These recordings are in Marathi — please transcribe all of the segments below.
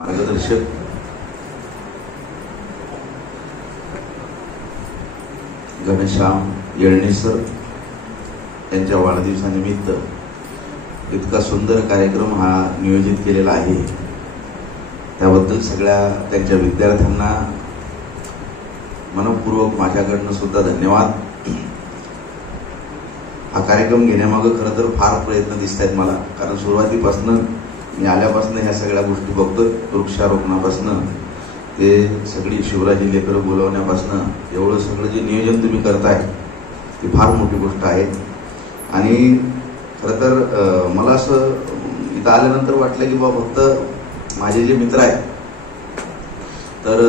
मार्गदर्शक घनश्याम येळणे सर यांच्या वाढदिवसानिमित्त इतका सुंदर कार्यक्रम हा नियोजित केलेला आहे, त्याबद्दल सगळ्या त्यांच्या विद्यार्थ्यांना मनपूर्वक माझ्याकडनं सुद्धा धन्यवाद. हा कार्यक्रम घेण्यामागे खरं तर फार प्रयत्न दिसत आहेत मला, कारण सुरुवातीपासून मी आल्यापासून ह्या सगळ्या गोष्टी बघतोय. वृक्षारोपणापासून ते सगळी शिवराजी लेकर बोलवण्यापासून एवढं सगळं जे नियोजन तुम्ही करताय ती फार मोठी गोष्ट आहे. आणि खरं तर मला असं इथं आल्यानंतर वाटलं की बाबा फक्त माझे जे मित्र आहेत तर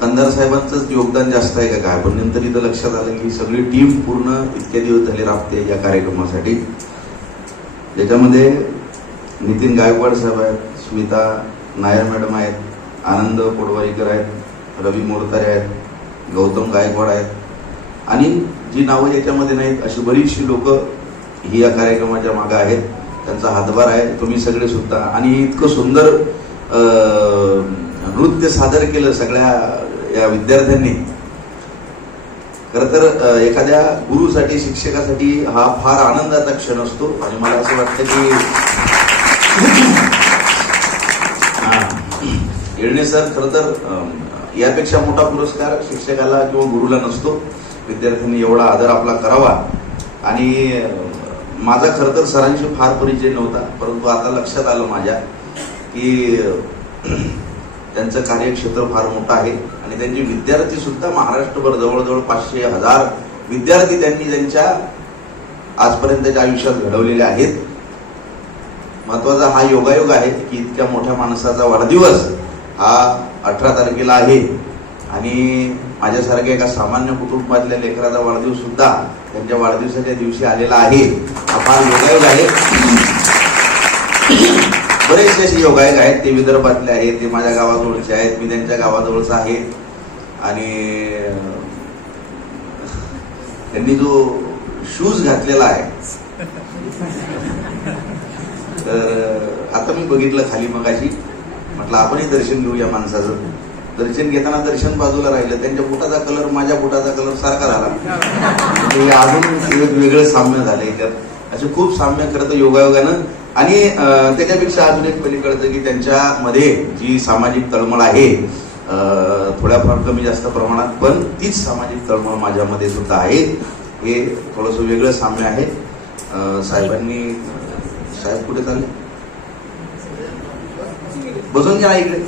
कंदार साहेबांचंच योगदान जास्त आहे का काय, पण नंतर इथं लक्षात आलं की सगळी टीम पूर्ण इतके दिवस झाले राबते या कार्यक्रमासाठी, ज्याच्यामध्ये नितीन गायकवाड साहेब आहेत, स्मिता नायर मॅडम आहेत, आनंद पोडवाईकर आहेत, रवी मोरतारे आहेत, गौतम गायकवाड आहेत आणि जी नावं याच्यामध्ये नाहीत अशी बरीचशी लोक ही या कार्यक्रमाच्या मागे आहेत. त्यांचा हातभार आहे, तुम्ही सगळे सुद्धा. आणि इतकं सुंदर नृत्य सादर केलं सगळ्या या विद्यार्थ्यांनी. खरं तर एखाद्या गुरुसाठी शिक्षकासाठी हा फार आनंदाचा क्षण असतो आणि मला असं वाटतं की येळणे सर खरं तर यापेक्षा मोठा पुरस्कार शिक्षकाला किंवा गुरुला नसतो. विद्यार्थ्यांनी एवढा आदर आपला करावा. आणि माझा खरं तर सरांशी फार परिचय नव्हता, परंतु आता लक्षात आलं माझ्या की त्यांचं कार्यक्षेत्र फार मोठं आहे आणि त्यांचे विद्यार्थी सुद्धा महाराष्ट्रभर जवळजवळ 500,000 विद्यार्थी त्यांनी त्यांच्या आजपर्यंतच्या आयुष्यात घडवलेले आहेत. महत्वाचा हा योगायोग आहे की इतक्या मोठ्या माणसाचा वाढदिवस हा 18 तारखेला आहे आणि माझ्यासारख्या एका सामान्य कुटुंबातल्या लेकराचा वाढदिवस सुद्धा त्यांच्या वाढदिवसाच्या दिवशी आलेला आहे. हा फार योगायोग आहे. बरेचसे असे योगायोग आहेत, ते विदर्भातले आहेत, ते माझ्या गावाजवळचे आहेत, मी त्यांच्या गावाजवळचा आहे. आणि त्यांनी जो शूज घातलेला आहे तर आता मी बघितलं खाली मगाशी, म्हटलं आपणही दर्शन घेऊ या माणसाचं. दर्शन घेताना दर्शन बाजूला राहिलं, त्यांच्या बुटाचा कलर माझ्या बुटाचा कलर सारखा झाला. अजून वेगळं साम्य झालंय त्यात. असे खूप साम्य खरं तर योगायोगानं. आणि त्याच्यापेक्षा अजून एक पलीकडचं की त्यांच्यामध्ये जी सामाजिक तळमळ आहे थोड्याफार कमी जास्त प्रमाणात, पण तीच सामाजिक तळमळ माझ्यामध्ये सुद्धा आहे. हे थोडंसं वेगळं साम्य आहे. साहेबांनी साहेब कुठे चालले बसून घ्या इकडे.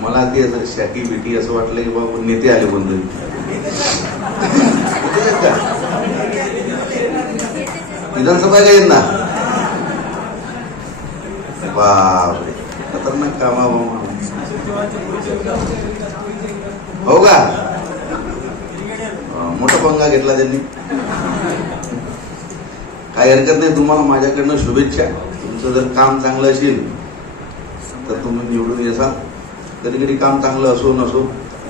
मला ते शॅटी बिटी असं वाटलं की बाबा नेते आले बंधू. विधानसभा का येत ना बापरे, खतरनाक कामा हो का. मोठा पंगा घेतला त्यांनी. काही हरकत नाही, तुम्हाला माझ्याकडनं शुभेच्छा. तुमचं जर काम चांगलं असेल तर तुम्ही निवडून येसाल. कधी कधी काम चांगलं असो नसो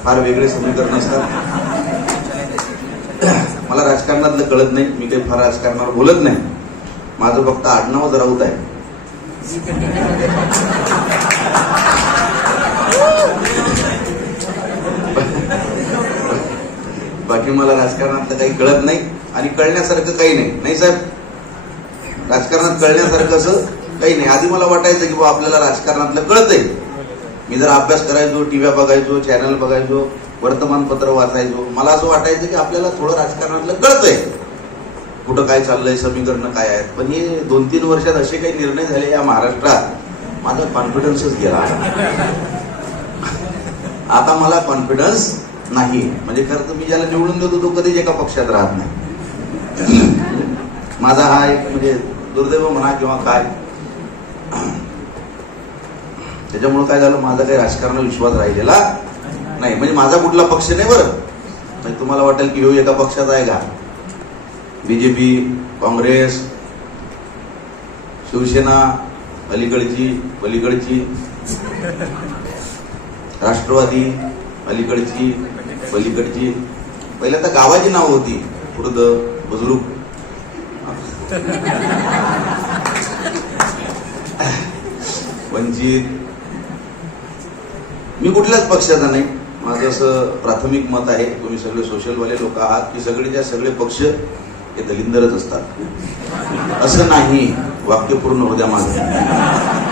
फार वेगळे समीकरण असतात. मला राजकारणातलं कळत नाही, मी काही फार राजकारणावर बोलत नाही. माझं फक्त आडनावच राऊत आहे. बाकी मला राजकारणातलं काही कळत नाही आणि कळण्यासारखं काही नाही. नाही साहेब, राजकारणात कळण्यासारखं असं काही नाही. आधी मला वाटायचं की आपल्याला राजकारणातलं कळतंय. मी जर अभ्यास करायचो, टीव्ही बघायचो, चॅनल बघायचो, वर्तमानपत्र वाचायचो, मला असं वाटायचं की आपल्याला थोडं राजकारणातलं कळतंय, कुठं काय चाललंय, समीकरणं काय आहेत. पण हे 2-3 वर्षात असे काही निर्णय झाले या महाराष्ट्रात, माझा कॉन्फिडन्सच गेला. आता मला कॉन्फिडन्स नाही. म्हणजे खरं तर मी ज्याला निवडून देतो तो कधीच एका पक्षात राहत नाही. माझा हा एक म्हणजे दुर्दैव म्हणा किंवा काय. त्याच्यामुळे काय झालं, माझा काही राजकारणावर विश्वास राहिलेला नाही. म्हणजे माझा कुठला पक्ष नाही बरं. म्हणजे तुम्हाला वाटेल की हो एका पक्षाचा आहे का. बीजेपी, काँग्रेस, शिवसेना, पलीकडची राष्ट्रवादी, पलीकडची पहिले तर गावाची नाव होती, खुर्द, बुजुर्ग, वंचित. मी कुठल्याच पक्षाचा नाही. माझं असं प्राथमिक मत आहे, तुम्ही सगळे सोशलवाले लोक आहात, की सगळेच्या सगळे पक्ष हे दलिंदरच असतात असं नाही. वाक्य पूर्ण होऊ द्या माझं.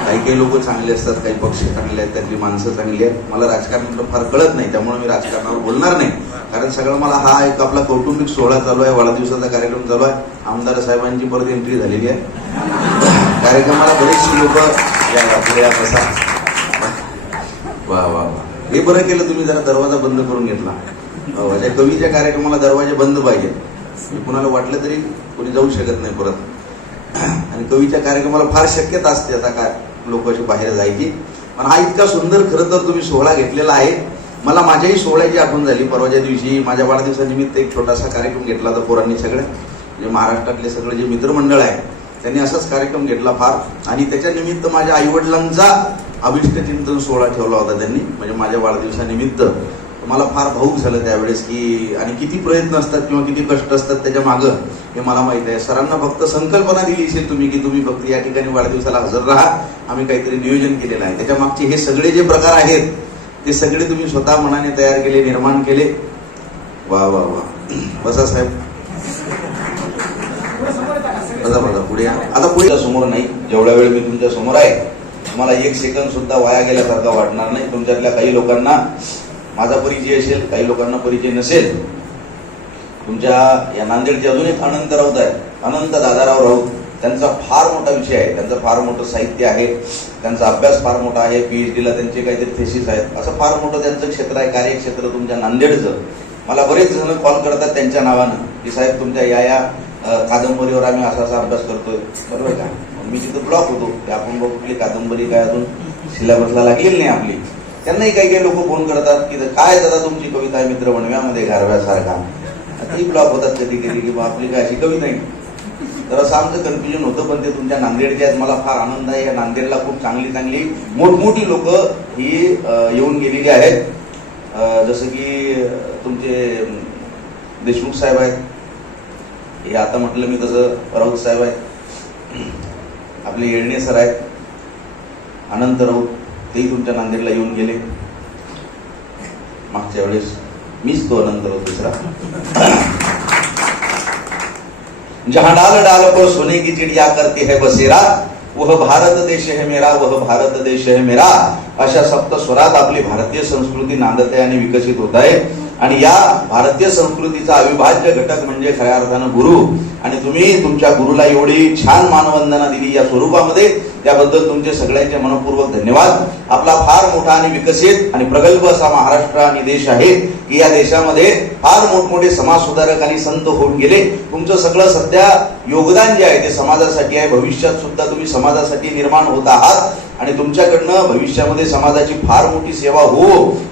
काही काही लोक चांगले असतात, काही पक्ष चांगले आहेत, त्यातली माणसं चांगली आहेत. मला राजकारणातलं फार कळत नाही, त्यामुळे मी राजकारणावर बोलणार नाही. कारण सगळं मला हा एक आपला कौटुंबिक सोहळा चालू आहे, वाढदिवसाचा कार्यक्रम चालू आहे. आमदार साहेबांची परत एंट्री झालेली आहे कार्यक्रमाला. बरेचशी लोक आपल्या कसा वा वा वा, हे बरं केलं तुम्ही, जरा दरवाजा बंद करून घेतला. माझ्या कवीच्या कार्यक्रमाला दरवाजे बंद पाहिजे. कुणाला वाटलं तरी कोणी जाऊ शकत नाही परत. आणि कवीच्या कार्यक्रमाला फार शक्यता असते आता काय लोक अशी बाहेर जायची. पण हा इतका सुंदर खरं तर तुम्ही सोहळा घेतलेला आहे. मला माझ्याही सोहळ्याची आठवण झाली. परवाच्या दिवशी माझ्या वाढदिवसानिमित्त एक छोटासा कार्यक्रम घेतला होता पोरांनी सगळ्या, म्हणजे महाराष्ट्रातले सगळे जे मित्रमंडळ आहे त्यांनी असाच कार्यक्रम घेतला फार. आणि त्याच्या निमित्त माझ्या आईवडिलांचा अभिष्ट चिंतन सोहळा ठेवला होता त्यांनी, म्हणजे माझ्या वाढदिवसानिमित्त. मला फार भाऊक झालं त्यावेळेस की, आणि किती प्रयत्न असतात किंवा किती कष्ट असतात त्याच्या मागं हे मला माहित आहे. सरांना फक्त संकल्पना दिली असेल तुम्ही की तुम्ही फक्त या ठिकाणी वाढदिवसाला हजर राहा, आम्ही काहीतरी नियोजन केलेलं आहे. त्याच्या मागचे हे सगळे जे प्रकार आहेत ते सगळे तुम्ही स्वतः मनाने तयार केले, निर्माण केले. वा वा वा. बसा साहेब, बसा बसा, पुढे या. आता पुढे समोर नाही, जेवढा वेळ मी तुमच्या समोर आहे तुम्हाला एक सेकंद सुद्धा वाया गेल्यासारखा वाटणार नाही. तुमच्यातल्या काही लोकांना माझा परिचय असेल, काही लोकांना परिचय नसेल. तुमच्या या नांदेडचे अजून एक अनंत राऊत आहे, अनंत दादाराव राऊत. त्यांचा फार मोठा विषय आहे, त्यांचं फार मोठं साहित्य आहे, त्यांचा अभ्यास फार मोठा आहे. PhD ला त्यांचे काहीतरी थेसिस आहेत. असं फार मोठं त्यांचं क्षेत्र आहे, कार्यक्षेत्र तुमच्या नांदेडचं. मला बरेच जण कॉल करतात त्यांच्या नावानं की साहेब तुमच्या या कादंबरीवर आम्ही असा असा अभ्यास करतोय, बरोबर का. मी तिथं ब्लॉक होतो की आपण कुठली कादंबरी काय अजून सिलेबसला लागलेली नाही आपली. त्यांनाही काही काही लोक फोन करतात की काय दादा तुमची कविता आहे मित्र वणव्यामध्ये गारव्यासारखा, ती ब्लॉक होतात कधी कधी की आपली काय अशी कविता नाही. तर असं आमचं कन्फ्युजन होतं. पण ते तुमच्या नांदेडचे आहेत, मला फार आनंद आहे. या नांदेडला खूप चांगली चांगली मोठमोठी लोक ही येऊन गेलेली आहेत. जसं की तुमचे देशमुख साहेब आहेत, हे आता म्हटलं मी तसं राऊत साहेब आहेत. आपले येळणे सर आहेत, अनंत राऊत, तेही तुमच्या नांदेडला येऊन गेले. मागच्या वेळेस मीच तो अनंत राऊत दुसरा. जहां डाल डाल पर सोने की चिड़िया करती है बसेरा, वह भारत देश है मेरा, वह भारत देश है मेरा. अशा सप्त स्वरात आपली भारतीय संस्कृती नांदत आहे आणि विकसित होत आहे. आणि या भारतीय संस्कृतीचा अविभाज्य घटक म्हणजे खऱ्या अर्थानं गुरु. आणि तुम्ही तुमच्या गुरुला एवढी छान मानवंदना दिली या स्वरूपामध्ये, त्याबद्दल तुमचे सगळ्यांचे मनपूर्वक धन्यवाद. आपला फार मोठा आणि विकसित आणि प्रगल्भ असा महाराष्ट्र आणि देश आहे की या देशामध्ये फार मोठमोठे समाज सुधारक आणि संत होऊन गेले. तुमचं सगळं सध्या योगदान जे आहे ते समाजासाठी आहे. भविष्यात सुद्धा तुम्ही समाजासाठी निर्माण होत आहात आणि तुमच्याकडनं भविष्यामध्ये समाजाची फार मोठी सेवा हो,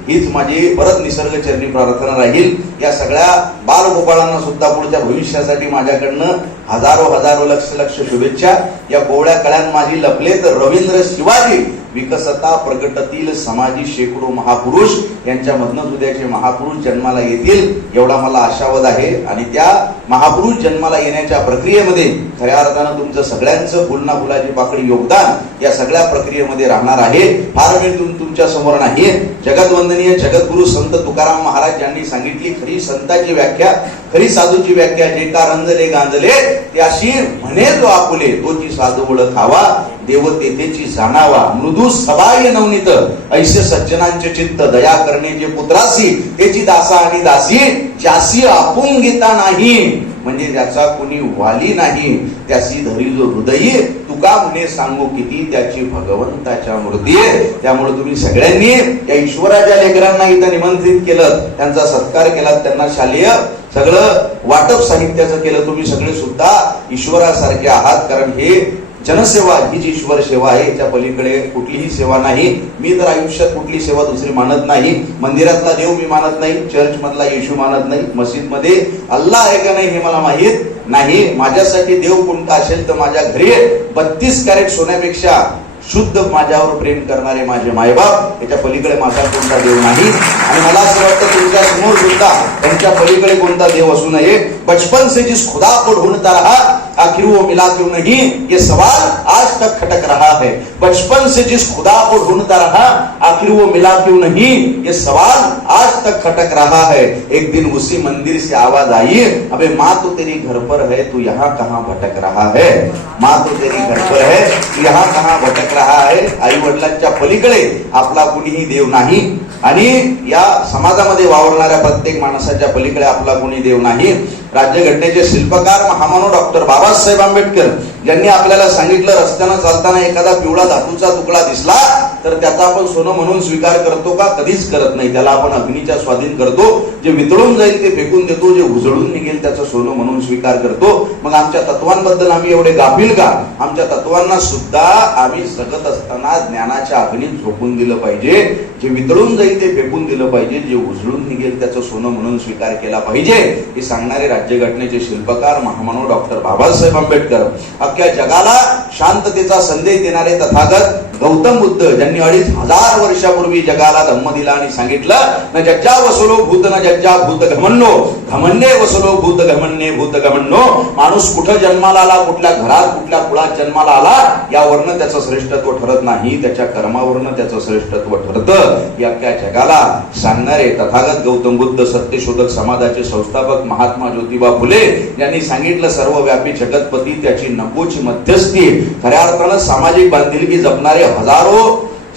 हीच माझी परत निसर्ग चरणी प्रार्थना राहील. या सगळ्या बालगोपाळांना सुद्धा पुढच्या भविष्यासाठी माझ्याकडनं हजारो हजारो लक्ष लक्ष शुभेच्छा. या कोवळ्या कळ्यान माझी लपले तर रवींद्र शिवाजी विकसता प्रगटतील समाजी शेकडो महापुरुष, यांच्यामधनं उद्याचे महापुरुष जन्माला येतील एवढा मला आशावाद आहे. आणि त्या महापुरुष जन्माला येण्याच्या प्रक्रियेमध्ये खऱ्या अर्थानं तुमचं सगळ्यांचं फुलना फुलाची पाकळी योगदान या सगळ्या प्रक्रियेमध्ये राहणार आहे. फार वेळ तुमच्या समोर नाही. जगतवंदनीय जगद्गुरु संत तुकाराम महाराज यांनी सांगितली खरी संताची व्याख्या, खरी साधूची व्याख्या, जे का रंजले गांजले त्याशी म्हणे तो आपुले, तोची साधू ओळखावा देव तेथेची जाणावा. मृदू सबाय नवनीत ऐसे सज्जनांचे चित्त, दया करण्याचे पुत्रासी त्याची दासा आणि दासी, ज्यासी आपुंगिता नाही म्हणजे ज्याचा कोणी वाली नाही, त्याची धरी जो हृदयी तुका म्हणे सांगू किती त्याची भगवंताच्या मूर्ती. त्यामुळे तुम्ही सगळ्यांनी या ईश्वराच्या लेकरांना इथं निमंत्रित केलं, त्यांचा सत्कार केला, त्यांना शालेय सगळं वाटप साहित्याचं केलं. तुम्ही सगळे सुद्धा ईश्वरासारखे आहात, कारण हे जनसेवा ही जी ईश्वर सेवा आहे त्या पलीकडे कुठलीही सेवा नाही. मी तर आयुष्यात कुठली सेवा दुसरी मानत नाही. मंदिरातला देव मी मानत नाही, चर्च मधला येशू मानत नाही, मस्जिद मध्ये अल्लाह आहे का नाही हे मला माहित नाही. माझ्यासाठी देव कोणता असेल तर माझ्या घरी 32 कॅरेट सोन्यापेक्षा शुद्ध माझ्यावर प्रेम करणारे माझे मायबाप, याच्या पलीकडे माझा कोणता देव नाही. आणि मला असं वाटतं तुमच्या समोर सुद्धा त्यांच्या पलीकडे कोणता देव असू नये. बचपन से जिस खुदा को ढूंढता रहा आखिर वो मिला क्यों नहीं, ये सवाल आज तक खटक रहा है. बचपन से जिस खुदा को ढूंढता रहा आखिर वो मिला क्यों नहीं, ये सवाल आज तक खटक रहा है. एक दिन उसी मंदिर से आवाज आई, अबे माँ तो तेरी घर पर है, तू यहाँ कहाँ भटक रहा है. माँ तो तेरी घर पर है, तू यहाँ कहाँ भटक रहा है. आई वडिलांच्या पलीकडे आपला कुणीही देव नाही आणि या समाजामध्ये वावरणाऱ्या प्रत्येक माणसाच्या पलीकडे आपला कोणी देव नाही. राज्यघटनेचे शिल्पकार महामानव डॉक्टर बाबासाहेब आंबेडकर यांनी आपल्याला सांगितलं, रस्त्यानं चालताना एखादा पिवळा धातूचा तुकडा दिसला तर त्याचा आपण सोनं म्हणून स्वीकार करतो का? कधीच करत नाही. त्याला आपण अग्नीच्या स्वाधीन करतो. जे वितळून जाईल ते फेकून देतो, जे उजळून निघेल त्याचं सोनं म्हणून स्वीकार करतो. मग आमच्या तत्वांबद्दल आम्ही एवढे गाफील का? आमच्या तत्वांना सुद्धा आम्ही जगत असताना ज्ञानाच्या अग्नीत झोपून दिलं पाहिजे. जे वितळून जाईल ते फेकून दिलं पाहिजे, जे उजळून निघेल त्याचं सोनं म्हणून स्वीकार केला पाहिजे. हे सांगणारे राज्यघटनेचे शिल्पकार महामानव डॉक्टर बाबासाहेब आंबेडकर. अख्ख्या जगाला शांततेचा संदेश देणारे तथागत गौतम बुद्ध, ज्यांनी 2500 वर्षापूर्वी जगाला धम्म दिला आणि सांगितलं, न जज्जा वसलो भूत न जज्जा भूत घमन्नो, घमन्ने वसलो भूत घमन्ने भूत घमन्नो. माणूस कुठं जन्माला आला, कुठल्या घरात कुठल्या कुळात जन्माला आला यावरनं त्याचं श्रेष्ठत्व ठरत नाही, त्याच्या कर्मावरनं त्याचं श्रेष्ठत्व ठरतं. या अख्ख्या जगाला सांगणारे तथागत गौतम बुद्ध, सत्यशोधक समाजाचे संस्थापक महात्मा ज्योतिबा फुले यांनी सांगितलं, सर्वव्यापी जगतपती त्याची नकोची मध्यस्थी. खऱ्या अर्थानं सामाजिक बांधिलकी जपणारे हजारो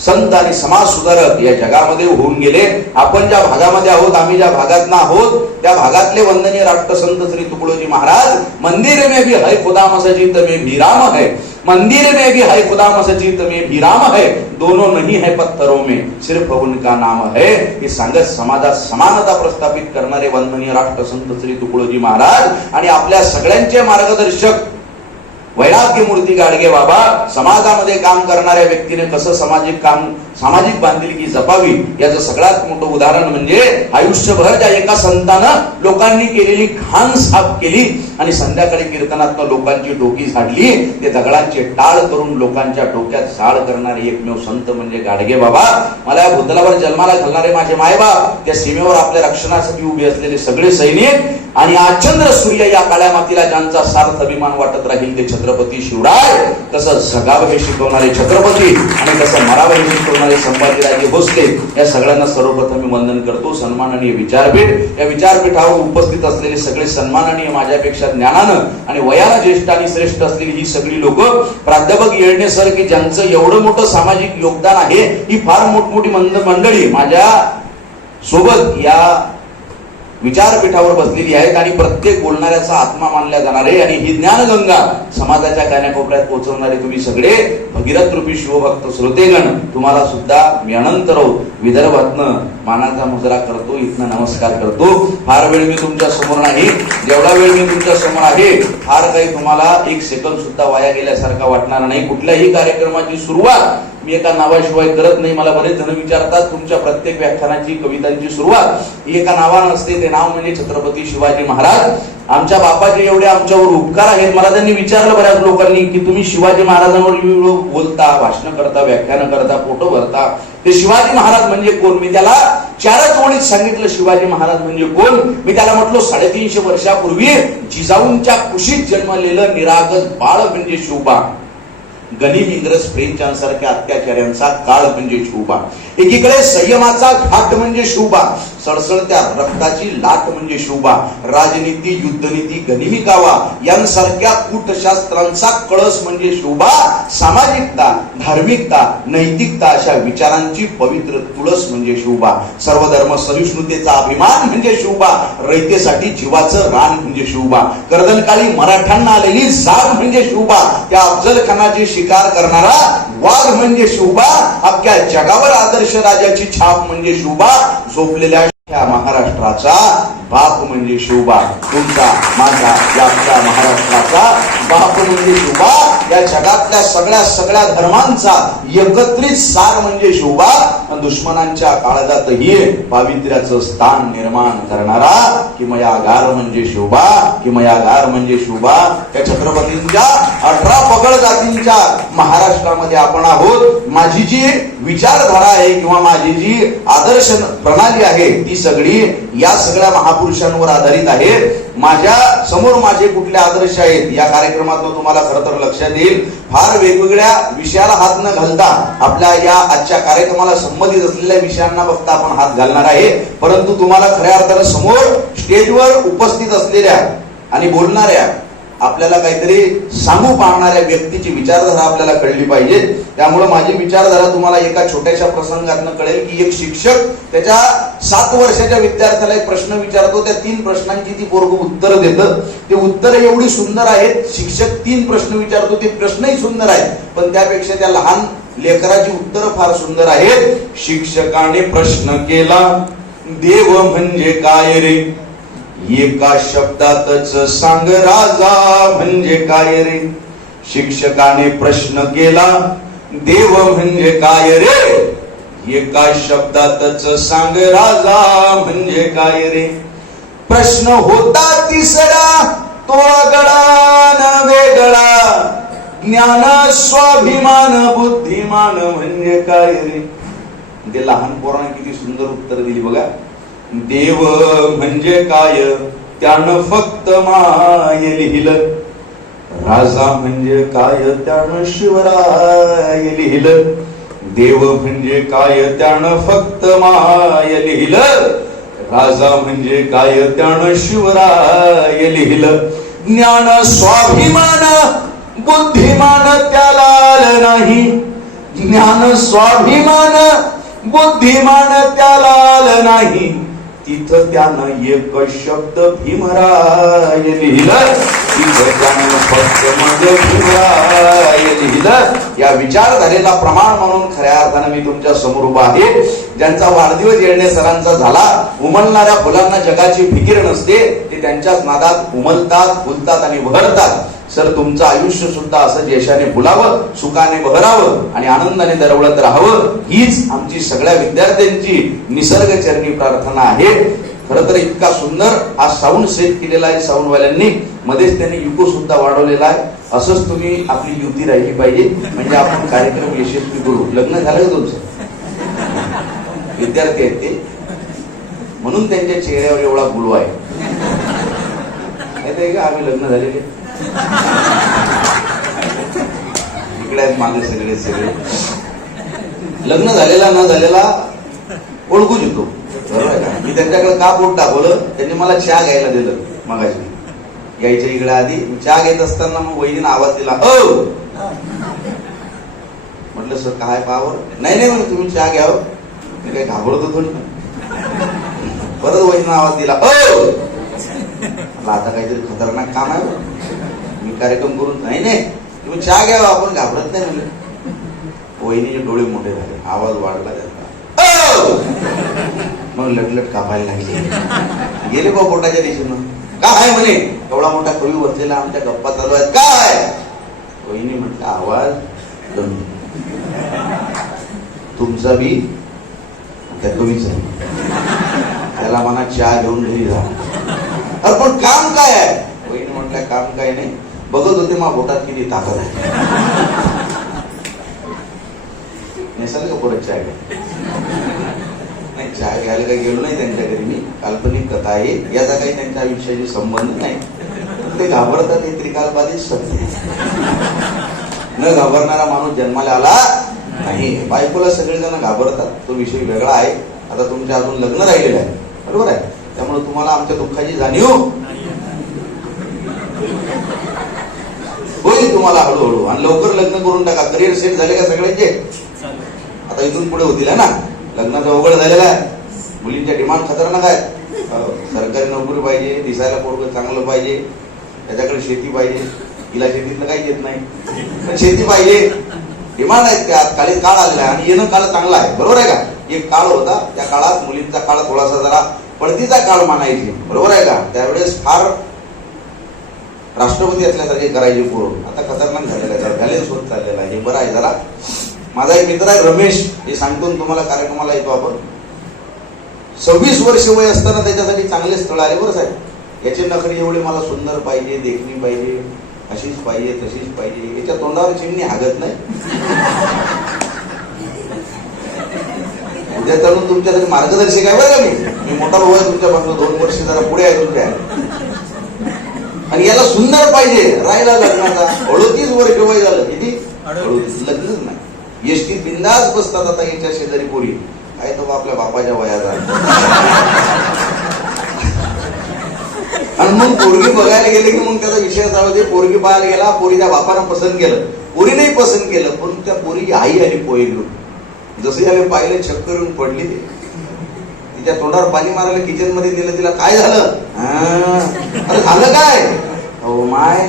संत आणि समाज सुधारक या जगामध्ये होऊन गेले. आपण ज्या भागामध्ये आहोत, आम्ही ज्या भागात आहोत त्या भागातले वंदनीय राष्ट्रसंत श्री तुकडोजी महाराज, मंदिर में भी है खुदा मस्जिद में भी राम है, मंदिर में भी है खुदा मस्जिद में भी राम है, दोनों नहीं है पत्थरों में सिर्फ उनका नाम है. हे सांगत समाजात समानता प्रस्थापित करणारे वंदनीय राष्ट्रसंत श्री तुकडोजी महाराज आणि आपल्या सगळ्यांचे मार्गदर्शक वैराग्य मूर्ती गाडगे बाबा समाजामध्ये काम करणाऱ्या व्यक्तीने कसं सामाजिक बांधिलकी जपावी याचं सगळ्यात मोठं उदाहरण म्हणजे आयुष्यभर त्या एका संतानं लोकांनी केलेली घाण साफ केली आणि संध्याकाळी कीर्तनात लोकांची डोकी झाडली. ते दगडांचे टाळ करून लोकांच्या डोक्यात झाड करणारे एकमेव संत म्हणजे गाडगे बाबा. मला या भूतलावर जन्माला घालणारे माझे मायबाप, त्या सीमेवर आपल्या रक्षणासाठी उभे असलेले सगळे सैनिक आणि आचंद्र सूर्य या काळ्या मातीला ज्यांचा सार्थ अभिमान वाटत राहील ते छत्रपती शिवराय, तसं जगावं हे शिकवणारे छत्रपती आणि तसं मरावं हे शिकवणारे संभाजीराजे भोसले, या सगळ्यांना सर्वप्रथम मी वंदन करतो. सन्माननीय विचारपीठ, या विचारपीठावर उपस्थित असलेले सगळे सन्माननीय, माझ्यापेक्षा ज्ञानानं आणि वयानं ज्येष्ठ आणि श्रेष्ठ असलेली ही सगळी लोक, प्राध्यापक येळणे सर की ज्यांचं एवढं मोठं सामाजिक योगदान आहे, ही फार मोठमोठी मंडळी माझ्या सोबत या विचारपीठावर बसलेली आहेत आणि प्रत्येक बोलणाऱ्याचा आत्मा मानल्या जाणारे आणि ही ज्ञानगंगा समाजाच्या कानाकोपऱ्यात पोहोचवणारे तुम्ही सगळे भगीरथ रूपी शिवभक्त श्रोतेगण, तुम्हाला सुद्धा मी अनंत विदर्भातनं मानाचा मुजरा करतो, इथनं नमस्कार करतो. फार वेळ मी तुमच्या समोर नाही, जेवढा वेळ मी तुमच्या समोर आहे फार काही तुम्हाला एक सेकंद सुद्धा वाया गेल्यासारखा वाटणार नाही. कुठल्याही कार्यक्रमाची सुरुवात मी एका नावाशिवाय करत नाही. मला बरेच जण विचारतात, तुमच्या प्रत्येक व्याख्यानाची, कवितांची सुरुवात ही एका नावानं असते, ते नाव म्हणजे छत्रपती शिवाजी महाराज. आमच्या बापाचे एवढे आमच्यावर उपकार आहेत. मला त्यांनी विचारलं बऱ्याच लोकांनी की तुम्ही शिवाजी महाराजांवर बोलता, भाषण करता, व्याख्यान करता, फोटो भरता, ते शिवाजी महाराज म्हणजे कोण? मी त्याला 4च ओळीत सांगितलं, शिवाजी महाराज म्हणजे कोण. मी त्याला म्हटलो 350 वर्षापूर्वी जिजाऊंच्या कुशीत जन्मलेलं निरागस बाळ म्हणजे शिवबा. गनिम, इंग्रज, फ्रेंचांसारख्या अत्याचार्यांचा काळ म्हणजे शिवबा. एकीकडे संयमाचा घाट म्हणजे शिवबा, सळसळत्या रक्ताची लाट म्हणजे शिवबा. राजनीती, युद्धनीती, गनिमी कावा यांसारख्या कूटशास्त्रांचा कळस म्हणजे शिवबा. सामाजिकता, धार्मिकता, नैतिकता अशा विचारांची पवित्र तुळस म्हणजे शिवबा. सर्वधर्म सहिष्णुतेचा अभिमान म्हणजे शिवबा. रयतेसाठी जीवाचं रान म्हणजे शिवबा. कर्दनकाळी मराठ्यांना आलेली जाग म्हणजे शिवबा. त्या अफजल खानाची शिकार करणारा वाघ म्हणजे शिवबा. अख्ख्या जगावर आदर्श राजाची छाप म्हणजे शिवबा. झोपलेल्या महाराष्ट्राचा बाप म्हणजे शिवबा. तुमचा, माझा, या महाराष्ट्राचा बाप म्हणजे शिवबा. या जगातल्या सगळ्या धर्मांचा एकत्रित सार म्हणजे शिवबा. दुश्मनांच्या काळजातही पावित्र्याचं स्थान निर्माण करणारा किमयागार म्हणजे शोभा, किमयागार म्हणजे शोभा. त्या छत्रपतींच्या 18 पगड जातींच्या महाराष्ट्रामध्ये आपण आहोत. माझी जी विचारधारा आहे किंवा माझी जी आदर्श प्रणाली आहे ती सगळी या सगळ्या महापुरुषांवर आधारित आहे. माझ्या समोर माझे कुठले आदर्श आहेत या कार्यक्रमातून तुम्हाला खरं तर लक्षात येईल. फार वेगवेगळ्या विषयाला हात न घालता आपल्या या आजच्या कार्यक्रमाला संबंधित असलेल्या विषयांना बघता आपण हात घालणार आहे. परंतु तुम्हाला खऱ्या अर्थानं समोर स्टेजवर उपस्थित असलेल्या आणि बोलणाऱ्या आपल्याला काहीतरी सांगू पाहणाऱ्या व्यक्तीची विचारधारा आपल्याला कळली पाहिजे. त्यामुळे माझी विचारधारा तुम्हाला एका छोट्याशा प्रसंगातनं कळेल की एक शिक्षक त्याच्या 7 वर्षाच्या विद्यार्थ्याला एक प्रश्न विचारतो. त्या 3 प्रश्नांची ती पोरग उत्तर देतं. ते उत्तर एवढी सुंदर आहेत. शिक्षक 3 प्रश्न विचारतो, ते प्रश्नही सुंदर आहेत, पण त्यापेक्षा त्या लहान लेकराची उत्तर फार सुंदर आहेत. शिक्षकाने प्रश्न केला, देव म्हणजे काय रे? एका शब्दातच सांग राजा म्हणजे काय रे? शिक्षकाने प्रश्न केला, देव म्हणजे काय रे? एका शब्दातच सांग राजा म्हणजे काय रे? प्रश्न होता तिसरा तो आगळा न वेगळा, ज्ञान स्वाभिमान बुद्धिमान म्हणजे काय रे? ते लहान पोराने किती सुंदर उत्तर दिली बघा. देव म्हणजे काय त्यानं फक्त माय लिहिलं, राजा म्हणजे काय त्यानं शिवराय लिहिलं. देव म्हणजे काय त्यानं फक्त माय लिहिलं, राजा म्हणजे काय त्यानं शिवराय लिहिलं. ज्ञान स्वाभिमान बुद्धिमान त्याला नाही, ज्ञान स्वाभिमान बुद्धिमान त्याला नाही. तिथं त्यानं एक शब्द भीमराय लिहिलं, तिथं त्यानं फक्त म्हणजे भीमराय लिहिलं. या विचारधारेला प्रमाण म्हणून खऱ्या अर्थानं मी तुमच्या समोर उभा आहे. ज्यांचा वाढदिवस येळणे सरांचा झाला. उमलणाऱ्या फुलांना जगाची फिकीर नसते, ते त्यांच्याच नादात उमलतात, फुलतात आणि बहरतात. सर, तुमचं आयुष्य सुद्धा असं यशाने फुलावं, सुखाने बहरावं आणि आनंदाने दरवळत राहावं, हीच आमची सगळ्या विद्यार्थ्यांची निसर्गचरणी प्रार्थना आहे. खरं तर इतका सुंदर हा साऊंड सेट केलेला आहे साऊंडवाल्यांनी. मध्येच त्यांनी युको सुद्धा वाढवलेला आहे. असंच तुम्ही आपली युती राहिली पाहिजे, म्हणजे आपण कार्यक्रम यशस्वी करू. लग्न झालं का तुमचं? विद्यार्थी आहेत ते, म्हणून त्यांच्या चेहऱ्यावर एवढा गुळू आहे. माहिती आहे का आम्ही लग्न झालेले? इकडे आहेत मागे सगळे लग्न झालेला न झालेला ओळखूच येतो, बरोबर आहे का? मी त्यांच्याकडे का बोट दाखवलं, त्यांनी मला चहा घ्यायला दिलं मगाशी. यायच्या इकडे आधी चहा घेत असताना मग वहिनीनं आवाज दिला, ओ म्हटलं सर काय पावर? नाही नाही म्हणे तुम्ही चहा घ्यावं. मी काही घाबरतो थोडी. परत वहिनीनं आवाज दिला, ओ आता काहीतरी खतरनाक काम आहे, मी कार्यक्रम करून. नाही नाही तुम्ही चहा घ्यावा, आपण घाबरत नाही म्हणलं. वहिनीचे डोळे मोठे झाले, आवाज वाढला त्यांचा. मग लटलट कापायला लागले. गेले बा पोटाच्या दिशेनं. काय म्हणे? एवढा मोठा कवी बसलेला, आमच्या गप्पा चालू आहेत. काय? वहिनी म्हटलं आवाज कमी, तुमचा बी त्या कवीचा. त्याला म्हणा चहा घेऊन घरी जा. अरे पण काम काय आहे? वहिनी म्हटलं काम काय नाही, बघत होते मा बोटात किती ताकद आहे. नेसाल का परत चहा घ्या? नाही, चहा घ्यायला काही गेलो नाही त्यांच्या घरी मी. काल्पनिक कथा आहे, याचा काही त्यांच्या आयुष्याशी संबंध नाही. ते घाबरतात हे त्रिकालबाधित सत्य. न घाबरणारा माणूस जन्माला आला नाही. बायकोला सगळेजण घाबरतात, तो विषय वेगळा आहे. आता तुमच्या अजून लग्न राहिलेलं आहे, बरोबर आहे? त्यामुळे तुम्हाला आमच्या दुःखाची जाणीव होईल तुम्हाला हळूहळू. आणि लवकर लग्न करून टाका. करिअर सेट झाले का सगळ्यांचे? आता इथून पुढे होतील ना. लग्नाचा उघड झालेला आहे. मुलींच्या डिमांड खतरनाक आहे. सरकारी नोकरी पाहिजे, दिसायला पोरगं चांगलं पाहिजे, त्याच्याकडे शेती पाहिजे. हिला शेतीतलं काही येत नाही, पण शेती पाहिजे. डिमांड आहेत त्यात. काळी काळ आलेला आहे आणि येणं काळ चांगला आहे, बरोबर आहे का? एक काळ होता, त्या काळात मुलींचा काळ थोडासा जरा पडतीचा काळ मानायची, बरोबर आहे का? त्यावेळेस फार राष्ट्रपती असल्यासारखे करायचे पोरं. आता खतरनाक झालेला आहे, बॅलेन्स होत चाललेला आहे. हे बरं आहे जरा. माझा एक मित्र आहे रमेश, हे सांगतो तुम्हाला, कार्यक्रमाला येतो आपण. 26 वर्ष वय असताना त्याच्यासाठी चांगले स्थळ आले बरं साहेब. याचे नखरे एवढे, मला सुंदर पाहिजे, देखणी पाहिजे, अशीच पाहिजे, तशीच पाहिजे. याच्या तोंडावर चिमणी हागत नाही. उद्या तरुण तुमच्यासाठी मार्गदर्शक आहे बरं का. मी मोठा भाऊ आहे तुमच्यापासून 2 वर्ष जरा पुढे आहे तुमच्या. आणि याला सुंदर पाहिजे, राहिला लग्नाचा 38 वर्ष वय झालं. किती? 38. लग्नच नाही. एसटीत बिंदास बसतात आता याच्या शेजारी पोरी. काय तो आपल्या बापाच्या वयाचा. आणि मग पोरगी बघायला गेले की मग त्याचा विषय असा होते, पोरगी पाहायला गेला, पोरीच्या बापानं पसंत केलं, पोरीनेही पसंत केलं, पण त्या पोरी आई आली पोहे घेऊन. जसं याला पाहिले चक्कर येऊन पडली. ते तिच्या तोंडावर पाणी मारायला किचन मध्ये दिलं. तिला काय झालं? अरे झालं काय? हो माय,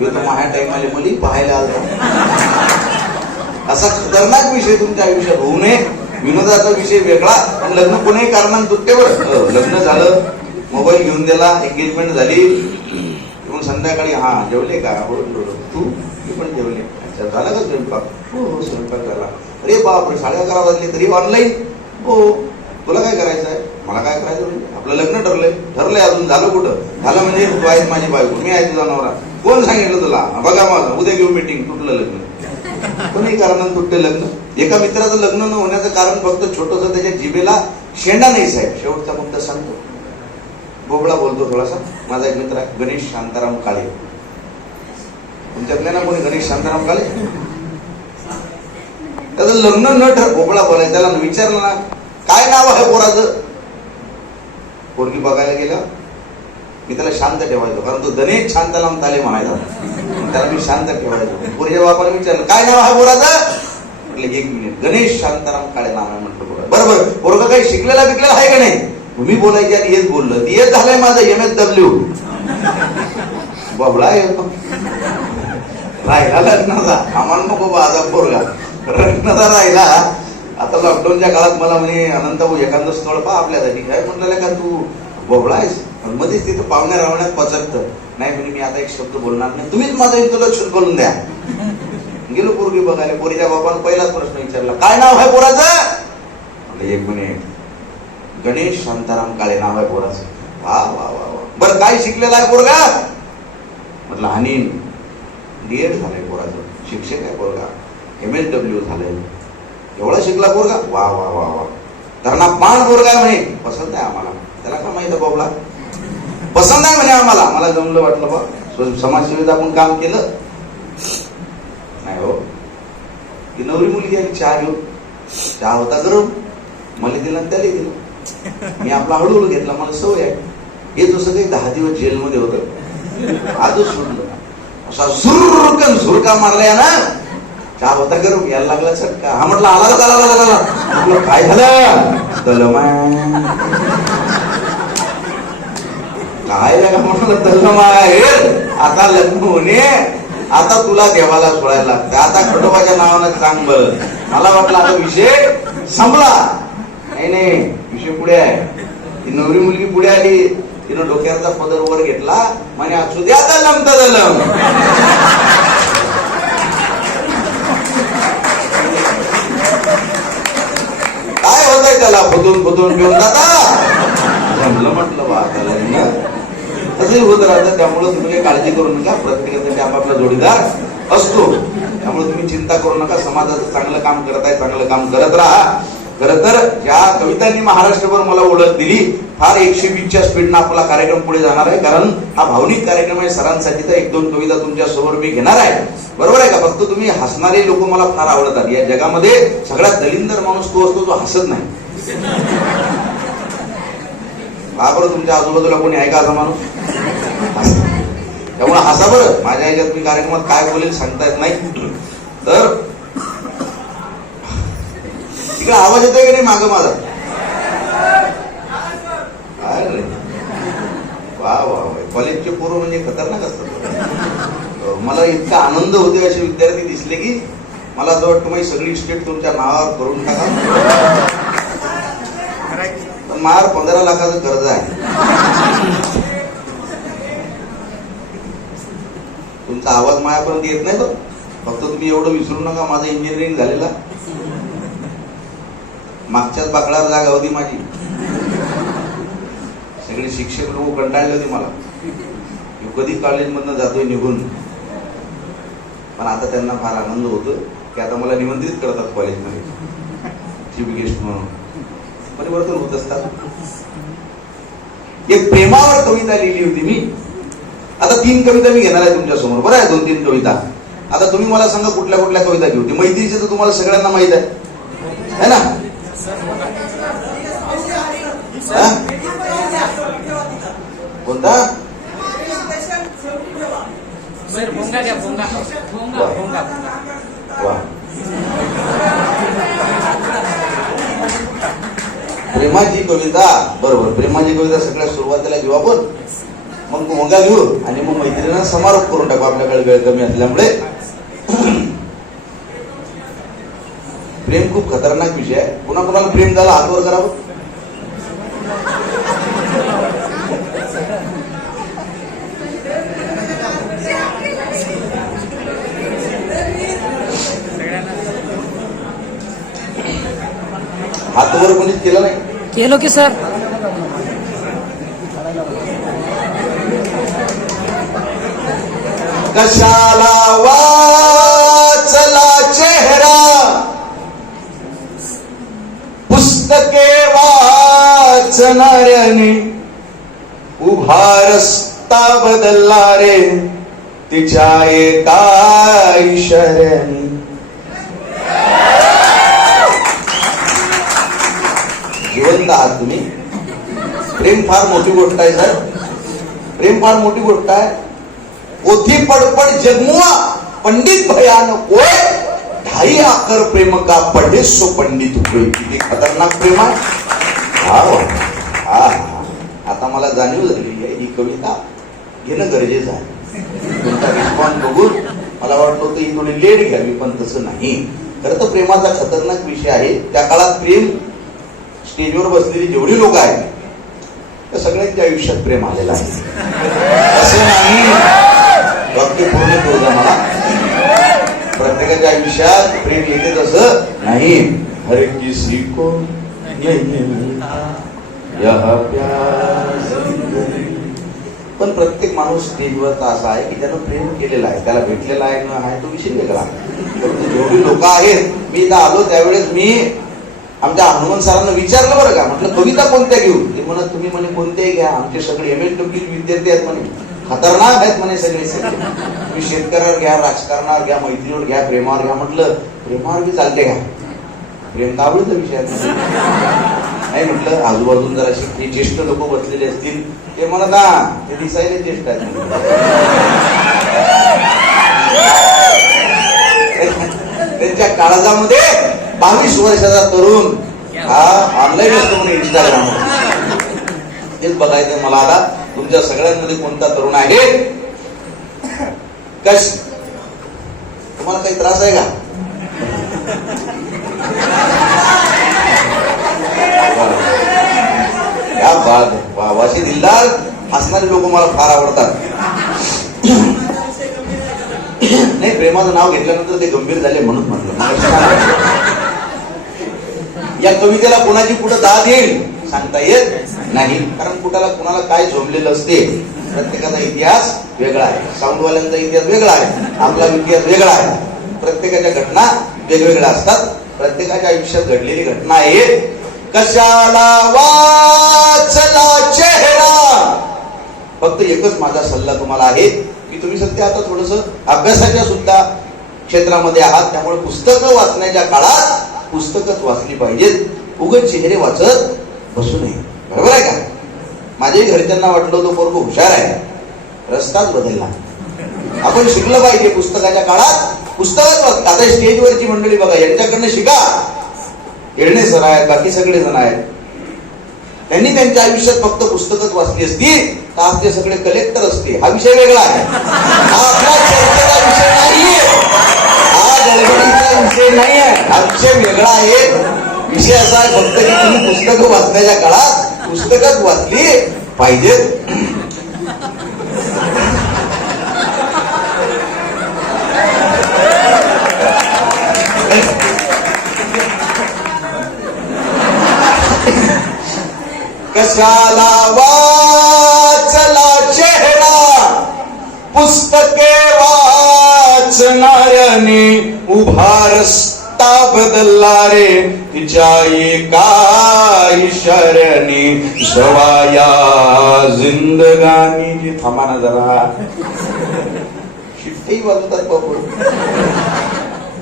माझ्या टाइमाले मुली पाहायला आलता. असा खतरनाक विषय तुमच्या आयुष्यात होऊ नये. विनोदाचा विषय वेगळा, पण लग्न कोणीही कारणानं तुटतेवर. लग्न झालं, मोबाईल घेऊन दिला, एंगेजमेंट झाली, मग संध्याकाळी हा जेवले का? हो तू पण जेवले. अच्छा झाला का स्वयंपाक? हो स्वयंपाक झाला. अरे बापरे 11:30 वाजले तरी ऑनलाईन. हो तुला काय करायचं आहे? मला काय करायचं म्हणजे आपलं लग्न ठरलंय अजून झालं कुठं? झालं म्हणजे तू आहेस माझी बायको, मी आहे तुझा नवरा. कोण सांगितलं तुला? बघा माझं उद्या घेऊ मीटिंग. तुटलं लग्न. कोणी कारणानं तुटते लग्न. एका मित्राचं लग्न न होण्याचं कारण फक्त छोटंसं त्याच्या जिभेला शेंडा नाही साहेब. शेवटचा मुद्दा सांगतो, बोबळा बोलतो थोडासा. माझा एक मित्र आहे गणेश शांताराम काळे. तुमच्यातले ना कोणी गणेश शांताराम काळे? त्याचं लग्न न ठर. बोबळा बोलायचं. त्याला विचारलं ना काय नाव आहे पोराचं? पोरगी बघायला गेला. मी त्याला शांत ठेवायचो, कारण तो गणेश शांताराम काळे म्हणायचा. त्याला मी शांत ठेवायचो. पोरीच्या बापाने विचारलं काय नाव आहे पोराचं? म्हटलं 1 मिनिट. गणेश शांताराम काळे नाव आहे म्हटलं. बरोबर. पोरगा काही शिकलेला बिकलेला आहे का नाही? तुम्ही बोलायची आणि हेच बोललं. हेच झालंय माझं MSW. बबळा येतो राहिला लग्नाचा. आम्हाला नको माझा पोरगा लग्नाचा राहिला. आता लॉकडाऊनच्या काळात मला म्हणे अनंत भाऊ एखादं स्थळ पहा आपल्यासाठी. काय म्हटलं का तू बबळा आहेस? मध्येच तिथं पाहुण्या रावण्यात पचकत नाही म्हणे. मी आता एक शब्द बोलणार नाही, तुम्हीच माझं इंट्रोडक्शन करून द्या. गेलो पोरगी बघायला. पोरीच्या बापानं पहिलाच प्रश्न विचारला काय नाव आहे पोराचं? म्हटलं 1 मिनिट. गणेश शांताराम काळे नाव आहे पोराचं. वा वा वा वा. बरं काय शिकलेला आहे पोरगा? म्हटलं हानीन D.Ed झालंय पोराचं. शिक्षक आहे पोरगा. MSW झालंय. एवढा शिकला पोरगा? वा वा वा वा. धरणा पान पोरगा म्हणे. पसंत आहे आम्हाला. त्याला काय माहिती बाबला? पसंत आहे म्हणे आम्हाला. मला जमलं वाटलं बा समाजसेवेत आपण काम केलं नाही हो. ती नवरी मुलगी आली चहा घेऊन. चहा होता गरम. मला दिला त्याला दिलं. मी आपला हळूहळू घेतला. मला सवय आहे. हे जसं काही 10 दिवस जेलमध्ये होतं, आजच सोडलं. असा झुरकन झुरका मारलाय ना. चहा होता गरम. यायला लागला चटका. हा म्हटलं आला म्हटलं काय झालं? काय लागा म्हटलं तलमाय. आता लग्न होणे, आता तुला देवाला सोडायला लागतं. आता खंडोबाच्या नावानं सांग बरं. मला वाटलं आता विषय संपला. नाही विषय पुढे आहे. ती नवरी मुलगी पुढे आली. तिनं डोक्याचा पदर वर घेतला. म्हणे असू द्या दलम तर दलम. काय होतंय त्याला? फुदून घेऊन जाता. जमलं म्हटलं बा आता लग्न तसंही होत राहतं. त्यामुळे तुम्ही काही काळजी करू नका. प्रत्येकासाठी आपापला जोडीदार असतो. त्यामुळे तुम्ही चिंता करू नका. समाजाचं चांगलं काम करताय, चांगलं काम करत राहा. खरं तर ज्या कवितांनी महाराष्ट्रभर मला ओळख दिली, फार 120च्या स्पीडनं आपला कार्यक्रम पुढे जाणार आहे. कारण हा भावनिक कार्यक्रम आहे सरांसाठी. तर 1-2 कविता तुमच्या समोर मी घेणार आहे. बरोबर आहे का? फक्त तुम्ही हसणारे लोक मला फार आवडतात. या जगामध्ये सगळ्यात दलिंदर माणूस तो असतो जो हसत नाही. बरं तुमच्या आजूबाजूला कोणी आहे का असा माणूस? त्यामुळे हसा बरं. माझ्या ह्याच्यात मी कार्यक्रमात काय बोलेल सांगता येत नाही. तर तिकडे आवाज येतोय की नाही मागं माझा? अरे वा वा वा. कॉलेजचे पोरं म्हणजे खतरनाक असतात. मला इतका आनंद होतो असे विद्यार्थी दिसले की मला असं वाटतं माझी सगळी स्टेट तुमच्या नावावर करून टाका. पण मार 15 लाखाचं कर्ज आहे. तुमचा आवाज माझ्यापर्यंत येत नाही. तर फक्त तुम्ही एवढं विसरू नका, माझं इंजिनिअरिंग झालेला मागच्याच बाकडावर जागा होती माझी. सगळे शिक्षक लोक कंटाळले होते मला, कधी कॉलेजमधनं जातोय निघून. पण आता त्यांना फार आनंद होतो की आता मला निमंत्रित करतात कॉलेजमध्ये चीफ गेस्ट म्हणून. परिवर्तन होत असतात. एक प्रेमावर कविता लिहिली होती मी. आता 3 कविता मी घेणार आहे तुमच्या समोर. बरं आहे, 2-3 कविता. आता तुम्ही मला सांगा कुठल्या कुठल्या कविता घेऊ. ती मैत्रीची तर तुम्हाला सगळ्यांना माहित आहे ना. कोणता? प्रेमाची कविता. बरोबर, प्रेमाची कविता सगळ्यात सुरुवातीला घेऊ आपण, मग भोंगा घेऊ आणि मग मैत्रिणींना समारोप करून टाकू. आपल्याकडे वेळ कमी असल्यामुळे. प्रेम खूप खतरनाक विषय आहे. कुणा कुणाला प्रेम झालं हात वर करावं. हात वर कोणीच केलं नाही. केलो की सर. कशाला वाचला चेहरा, पुस्तके वाचणाऱ्याने उभा रस्ता बदलला रे तिच्या एका इशाऱ्याने. जिवंत आहात तुम्ही. प्रेम फार मोठी गोष्ट आहे सर. प्रेम फार मोठी गोष्ट आहे. पोथी पडपड जगमुआ पंडित भयान कोय, 2.5 आकर प्रेम का पढ़े सो पंडित होय. किती खतरनाक प्रेम आहे. आता मला जाणीव झालेली आहे ही कविता घेणं गरजेचं आहे. तुमचा रिस्पॉन्स बघून मला वाटलं होतं ही थोडी लेट घ्यावी, पण तसं नाही. खरं तर प्रेमाचा खतरनाक विषय आहे. त्या काळात प्रेम, स्टेजवर बसलेली जेवढी लोक आहेत त्या सगळ्यांच्या आयुष्यात प्रेम आलेलं आहे. असं नाही, वाक्य पूर्ण करू द्या मला. प्रत्येकाच्या आयुष्यात प्रेम येते तसं नाही. हर किसी को पण प्रत्येक माणूस स्टेजवरचा असा आहे की त्यानं प्रेम केलेलं आहे, त्याला भेटलेला आहे न आहे तो विषय वेगळा. परंतु जेवढी लोक आहेत, मी इथं आलो त्यावेळेस मी आमच्या हनुमान सरांना विचारलं बरं का, म्हटलं कविता कोणत्या घेऊ. ते म्हणत तुम्ही म्हणे कोणत्याही घ्या, आमचे सगळे MSW विद्यार्थी आहेत म्हणे, खतरनाक आहेत म्हणे सगळे. तुम्ही शेतकऱ्यावर घ्या, राजकारणावर घ्या, मैत्रीवर घ्या, प्रेमावर घ्या. म्हटलं प्रेमावर बी चालते का? प्रेम का आवडीचा विषय नाही. म्हटलं आजूबाजून जरा ज्येष्ठ लोक बसलेले असतील ते म्हणत ते दिसायला ज्येष्ठ आहेत. त्यांच्या काळजामध्ये 22 वर्षाचा तरुण हा ऑनलाईन असतो म्हणून इंस्टाग्रामवर. तेच बघायचं मला. आता तुमच्या सगळ्यांमध्ये कोणता तरुण आहे? तुम्हाला काही त्रास आहे का? क्या बात है. वाशी दिलदार हसणारे लोक मला फार आवडतात. नाही, प्रेमाचं नाव घेतल्यानंतर ते गंभीर झाले म्हणून म्हटलं. या कवितेला कोणाची कुठं दाद येईल सांगता येत नाही. कारण कुणाला कुणाला काय झोंबलेलं असते. प्रत्येकाचा इतिहास वेगळा आहे. साऊंडवाल्यांचा इतिहास वेगळा आहे, आपला इतिहास वेगळा आहे. प्रत्येकाच्या घटना वेगवेगळ्या असतात. प्रत्येकाच्या आयुष्यात घडलेली घटना आहे. कशाला वाचला चेहरा. फक्त एकच माझा सल्ला तुम्हाला आहे की तुम्ही सध्या आता थोडस अभ्यासाच्या सुद्धा क्षेत्रामध्ये आहात, त्यामुळे पुस्तकं वाचण्याच्या काळात पुस्तकच वाचली पाहिजेत. उगाच चेहरे वाचत बसू नये. बरोबर आहे का? माझ्याही घरच्यांना वाटलं होतं पोरग हुशार आहे, रस्ताच बदलला. आपण शिकलं पाहिजे पुस्तकाच्या काळात. पुस्तकच वाच. आता स्टेजवरची मंडळी बघा, यांच्याकडनं शिका. येळणे सर आहेत, बाकी सगळे जण आहेत, त्यांनी त्यांच्या आयुष्यात फक्त पुस्तकच वाचली असती तर आज ते सगळे कलेक्टर असते. हा विषय वेगळा आहे. हा आपला चर्चेचा विषय नाहीये, हा गडबडीचा विषय नाही आहे. हा विषय वेगळा आहे. विषय असा आहे फक्त की तुम्ही पुस्तकं वाचण्याच्या काळात पुस्तकच वाचली पाहिजेत. कशाला वाचला चेहरा पुस्तके वाचणाऱ्याने उभा रस्ता बदलला रे तिच्या एका इशाऱ्याने सवाया जिंदगानी जी थांबाना जरा शिट्टी वाजवतात बाबू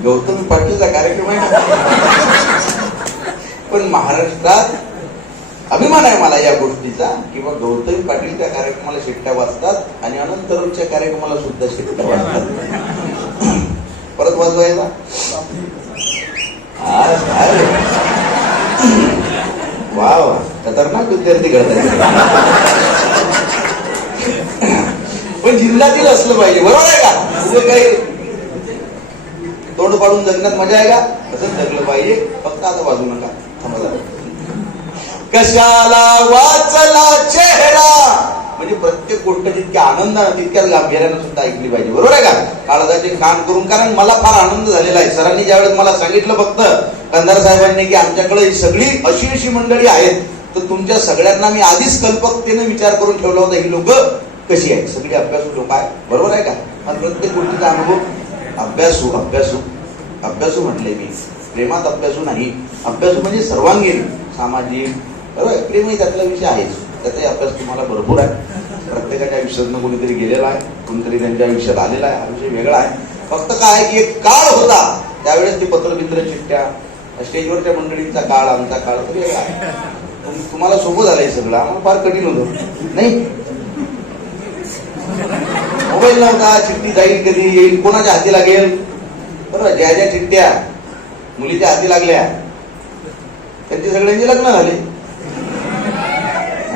गौतमी पाटीलचा कार्यक्रम आहे ना पण महाराष्ट्रात अभिमान आहे मला या गोष्टीचा किंवा गौतमी पाटीलच्या कार्यक्रमाला शिट्ट्या वाजतात आणि अनंत तरुणच्या कार्यक्रमाला सुद्धा शिट्ट्या वाजतात परत वाजवायला वा वा खतरनाक विद्यार्थी घडतात पण जिल्ह्यातील असलं पाहिजे बरोबर आहे का तुझं काही तोंड पाडून जगण्यात मजा आहे का असं जगलं पाहिजे फक्त आता वाजू नका थांबा कशाला वाचला चेहरा म्हणजे प्रत्येक गोष्ट जितक्या आनंदानं तितक्याच गांभीर्यानं सुद्धा ऐकली पाहिजे बरोबर आहे का काळजाचे काम करून कारण मला फार आनंद झालेला आहे सरांनी ज्यावेळेस मला सांगितलं फक्त कंधार साहेबांनी की आमच्याकडे ही सगळी अशी मंडळी आहेत तर तुमच्या सगळ्यांना मी आधीच कल्पकतेने विचार करून ठेवला होता ही लोक कशी आहेत सगळी अभ्यासू लोक आहेत बरोबर आहे का प्रत्येक गोष्टीचा अनुभव अभ्यासू म्हटले मी प्रेमात अभ्यासू नाही अभ्यासू म्हणजे सर्वांगीण सामाजिक बरोबर प्रेमही त्यातला विषय आहेच त्याचाही अभ्यास तुम्हाला भरपूर आहे प्रत्येकाच्या आयुष्यातनं कोणीतरी गेलेला आहे कोणीतरी त्यांच्या आयुष्यात आलेला आहे हा विषय वेगळा आहे फक्त काय की एक काळ होता त्यावेळेस ती पत्रबिंद्र चिठ्ठ्या स्टेजवरच्या मंडळींचा काळ आमचा काळ तर वेगळा आहे तुम्हाला सोपं झालंय सगळं आम्हाला फार कठीण होतं नाही मोबाईल नव्हता चिठ्ठी जाईल कधी येईल कोणाच्या हाती लागेल बरोबर ज्या ज्या चिठ्ठ्या मुलीच्या हाती लागल्या त्यांचे सगळ्यांचे लग्न झाले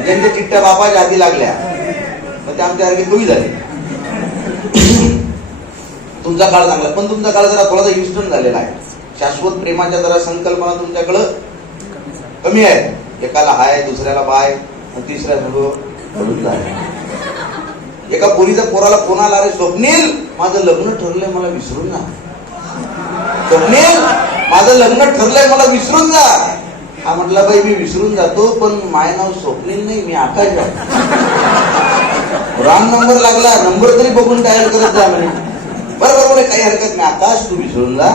ज्यांच्या चिठ्ठ्या बापाच्या हाती लागल्या मग ते आमच्यासारखे कमी झाले तुमचा काळ चांगला पण तुमचा काळ जरा थोडासा इन्स्टंट झालेला आहे शाश्वत प्रेमाच्या जरा संकल्पना तुमच्याकडं कमी आहेत एकाला हाय दुसऱ्याला बाय तिसऱ्या सगळं एका पोरीचा पोराला फोन आला रे स्वप्नील माझं लग्न ठरलंय मला विसरून जा स्वप्नील माझं लग्न ठरलंय मला विसरून जा हा म्हटला बाई मी विसरून जातो पण माझं नाव स्वप्नील नाही मी आकाश रॉंग नंबर लागला नंबर तरी बघून डायल करत जा म्हणे बरोबर काही हरकत नाही आकाश तू विसरून जा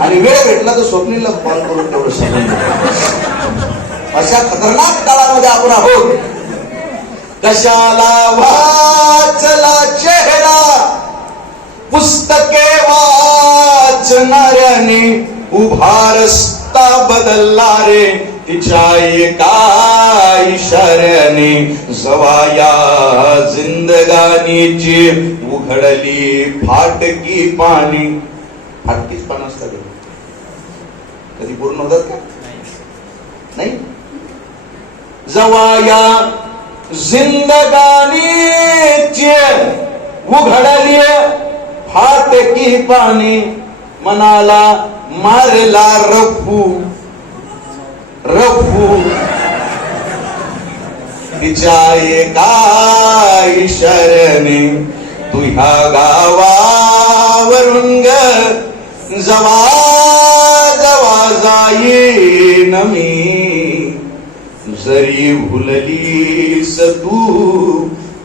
आणि वेळ भेटला तर स्वप्नीलला कॉल करून तेवढं सांगून अशा खतरनाक काळामध्ये आपण आहोत कशाला वाचला चेहरा पुस्तके वाचणाऱ्याने उभा रस्ता बदलला रे तिच्या एका इशाऱ्याने जवाया जिंदगानीची उघडली फाटकी पाणी फाटकीच पान असतात कधी पूर्ण होतात का नाही जवाया जिंदगानीची उघडली फाटकी पाणी मनाला मारला रफू तिच्या एका इशाऱ्याने तुझ्या गावावरून ग जवा जाईन मी जरी भुललीस तू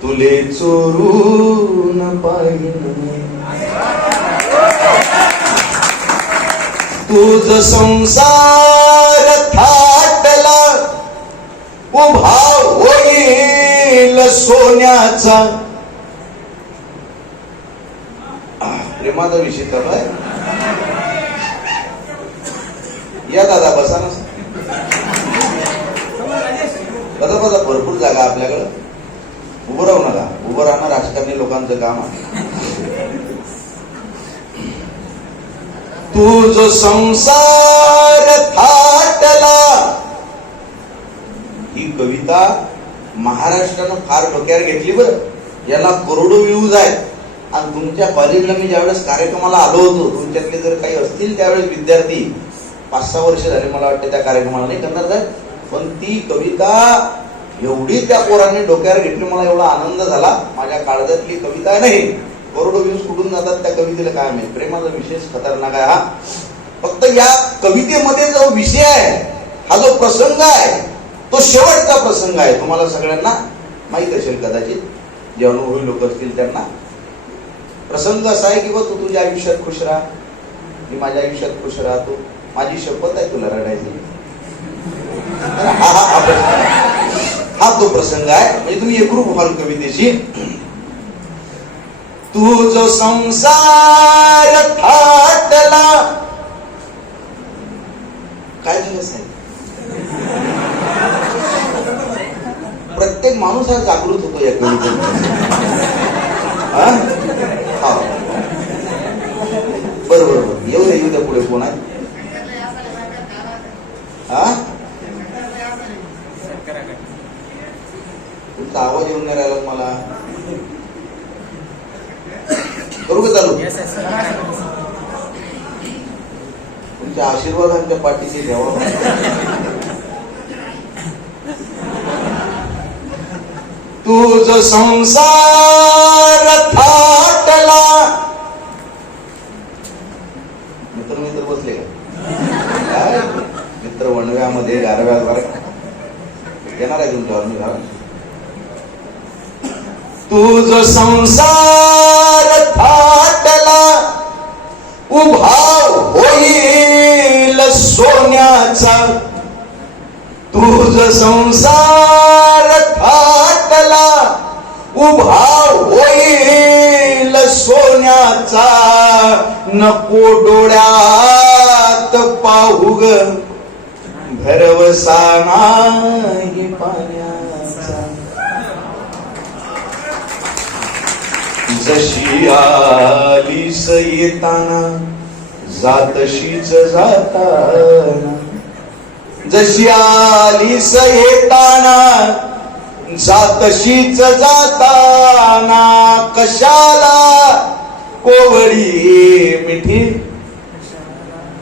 तुले चोरून पाहिन तुझ संसार थाटला उभा होईल सोन्याचा प्रेमाचा विषय चालू आहे या दादा बसा ना बसा भरपूर जागा आपल्याकडं उभं राहू नका उभं राहणं राजकारणी लोकांचं काम आहे तुझ संसार थाटला ही कविता महाराष्ट्रानं फार डोक्यावर घेतली बरं याला करोडो व्ह्यूज आहेत आणि तुमच्या कॉलेजला मी ज्यावेळेस कार्यक्रमाला आलो होतो तुमच्यातले जर काही असतील त्यावेळेस विद्यार्थी 5-6 वर्ष झाले मला वाटतं त्या कार्यक्रमाला नाही करणार साहेब पण ती कविता एवढी त्या पोरांनी डोक्यावर घेतली मला एवढा आनंद झाला माझ्या काळजातली कविता नाही करोडो व्ह्यूज कुठून जातात त्या कवितेला काय माहिती प्रेमाचा विशेष खतरनाक आहे हा फक्त या कवितेमध्ये जो विषय आहे हा जो प्रसंग आहे तो शेवटचा प्रसंग आहे. तुम्हाला सगळ्यांना माहित असेल कदाचित, जे अनुभवी लोक असतील त्यांना. प्रसंग असा आहे की बा, तू तुझ्या आयुष्यात खुश राहा, मी माझ्या आयुष्यात खुश राहतो, माझी शपथ आहे तुला रडायची. हा तो प्रसंग आहे. म्हणजे तुम्ही एकरूप व्हाल कवितेशी. तू जो संसार थाटला, काय झालं साहेब? प्रत्येक माणूस हा जागृत होतो या कवितेत. बरोबर, येऊ द्या पुढे. कोण आहे? तुमचा आवाज येऊन नाही राहिला मला. करू का चालू? तुमच्या आशीर्वादांच्या पाठीशी घ्यावा. तुझ संसार थाटला. मित्र बसले का? मित्र वणव्यामध्ये गारव्याद्वारे येणार आहे तुमच्यावर मी घाल. तुझ संसार थाटला, उभा होईल सोन्याचा. तुझ संसार थाटला, उभा होईल सोन्याचा. नको डोळ्यात पाहू ग भरवसा नाही पाण्याचा. जशी आलीस येताना, जातशीच जाताना. जशी आलीस येताना, जातशीच जाताना. कशाला कोवळी मिठी,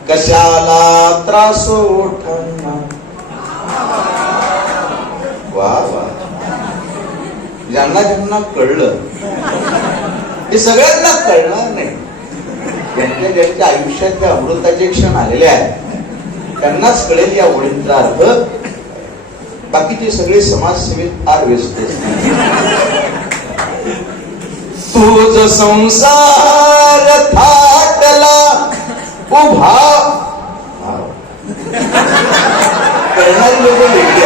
कशाला त्रास ओठांना. वा वा. ज्यांना ज्यांना कळलं, हे सगळ्यांना कळणार नाही. ज्यांच्या ज्यांच्या आयुष्यात त्या अमृताचे क्षण आलेले आहेत त्यांनाच कळेल या ओळींचा अर्थ. बाकीचे सगळे समाजसेवेत फार व्यस्त असतात. तुझ संसार थाटला, उभा. करणारी लोक वेगळी.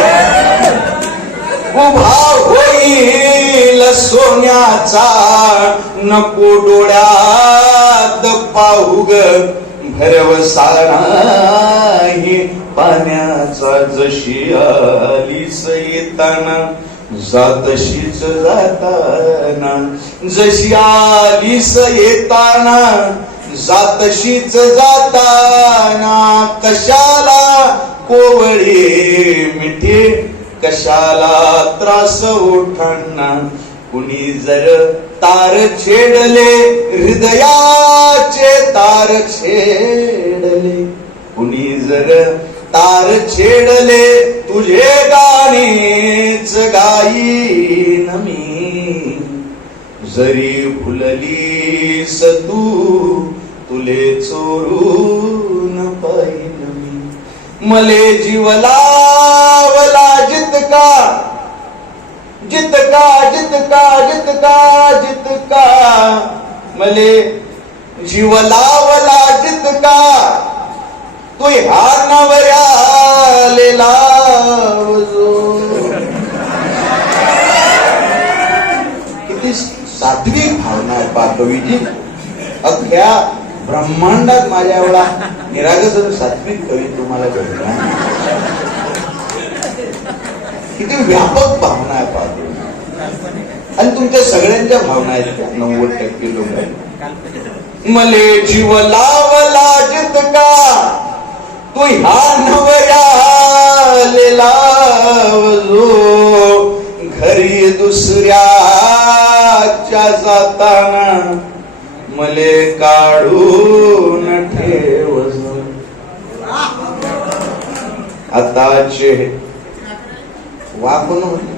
उभा होईल सोन्याचा, नको डोळ्यात पाहू ग भरवसा नाही पाण्याचा. जशी आलीस येताना, जातशीच जाताना. जशी आलीस येताना, जातशीच जाताना. कशाला कोवळी मिठी, कशाला त्रास ओठांना. कुणी जर तार छेडले, हृदयाचे तार छेडले. कुणी जर तार छेडले, तुझे गाणेच गाईन मी. जरी भुललीस तू, तुले चोरून पाहिन मी. मले जीव लावला जितका, जितका जितका जितका जितका. मले जीव लावला जितका, तो ह्या नवऱ्याले लावजो. किती सात्विक भावना आहे पा कवीची. अख्ख्या ब्रह्मांडात माझ्या एवढा निरागस सात्विक कवी तुम्हाला भेटला. किती व्यापक भावना आहे पा. आणि तुमच्या सगळ्यांच्या भावना आहेत त्या 90% लोक आहेत. मले जीव लावला जितका, तू ह्या नवऱ्याले लावजो. घरी दुसऱ्याच्या जाताना, मले काढून ठेवजो. आताचे वापन होते.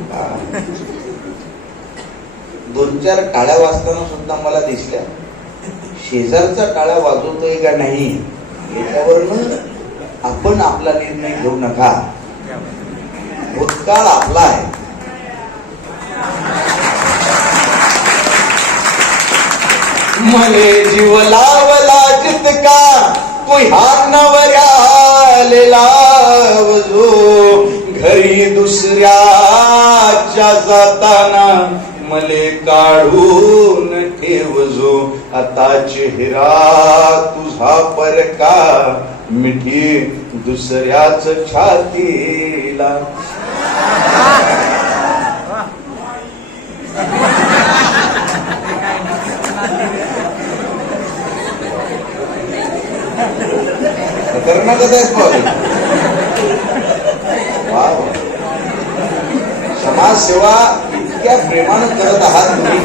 2-4 टाळ्या वाजताना सुद्धा मला दिसल्या. शेजारचा टाळ्या वाजवतोय का नाही याच्यावरून आपण आपला निर्णय घेऊ नका. भूतकाळ आपला आहे. मले जीव लावला जितका तू ह्या नवऱ्याले लावजो, घरी दुसऱ्याच्या जाताना मले काढून ठेवजो. आता चेहरा तुझा परका मिठी दुसऱ्याच छातीला. खतरनाकच आहेत पाहू. वा, समाजसेवा इतक्या प्रेमानं करत आहात तुम्ही,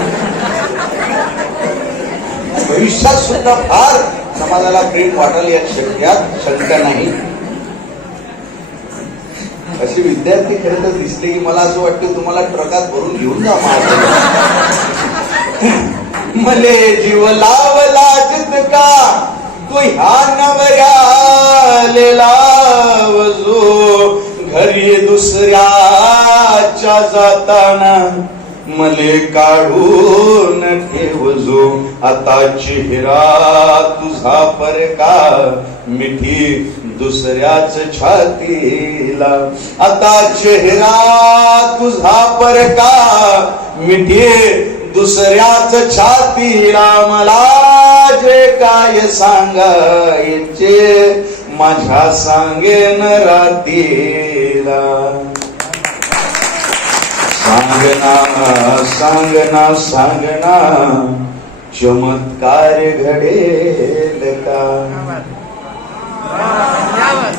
भविष्यात सुद्धा फार समाजाला प्रेम वाटेल यात शंका नाही. असे विद्यार्थी खरं तर दिसले की मला असं वाटतं तुम्हाला ट्रकात भरून घेऊन जा. मले जीव लावला जितका तू ह्या नवऱ्याले लावजो, घरी दुसऱ्याच्या जाताना मले काढून ठेवजो. आता चेहरा तुझा परका मिठी दुसऱ्याच छातीला. आता चेहरा तुझा परका मिठी दुसऱ्याच छातीला. मला जे काय सांगायचे माझ्या सांगेन रातीला. सांगना सांगना सांगना चमत्कार घडेल का.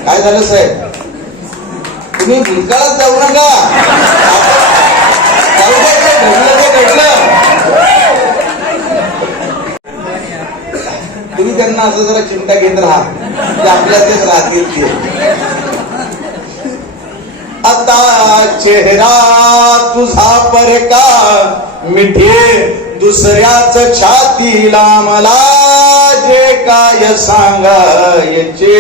काय झालं साहेब, तुम्ही भूतकाळात जाऊ नका. घडलं ते घडलं. तुम्ही त्यांना असं जरा चिंता घेत राहा की आपल्यातच राहतील ते. आता चेहरा तुझा परका मिठी दुसऱ्याच छातीला. मला जे काय सांगायचे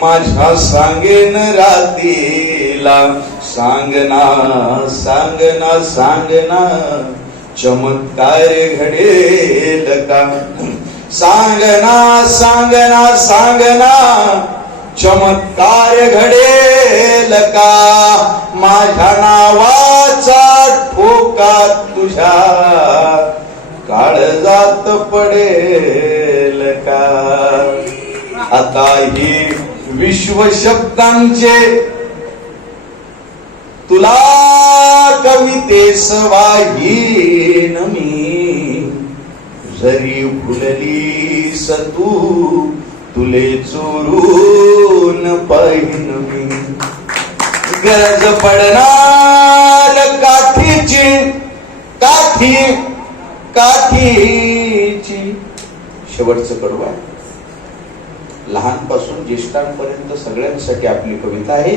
माझ्या सांगेन रातीला. सांगना सांगना सांगना चमत्कार घडेल का. सांगना सांगना सांगना चमत्कार घडेल का. माझ्या नावाचा ठोका तुझ्या काळजात पडेल का. आता ही विश्व शब्दांचे तुला कवितेस वाहीन मी. जरी भुललीस तू तुले चोरून पाहिन मी. गरज पडणार काठीची काठीची. शेवटचं कडवं आहे. लहानपासून ज्येष्ठांपर्यंत सगळ्यांसाठी आपली कविता आहे.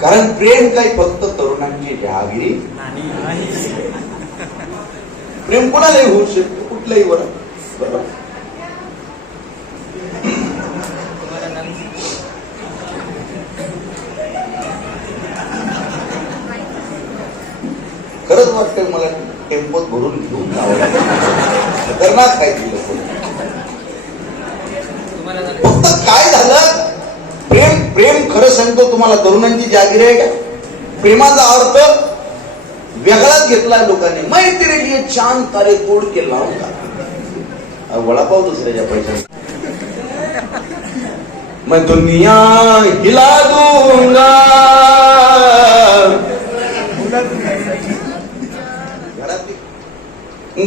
कारण प्रेम काही फक्त तरुणांची जहागिरी. प्रेम कोणालाही होऊ शकतो, कुठल्याही वर. खरंच वाटतंय मला टेम्पोत भरून घेऊन जावं लागेल. खतरनाक काय दिलं. फक्त काय झालं, प्रेम प्रेम खरं सांगतो तुम्हाला तरुणांची जागीर आहे का. प्रेमाचा अर्थ वेगळाच घेतला लोकांनी. मैत्री लिए चांद तारे तोड के लावूंगा. वडापाव दुसऱ्याच्या पैशात. मैं दुनिया हिला दूंगा.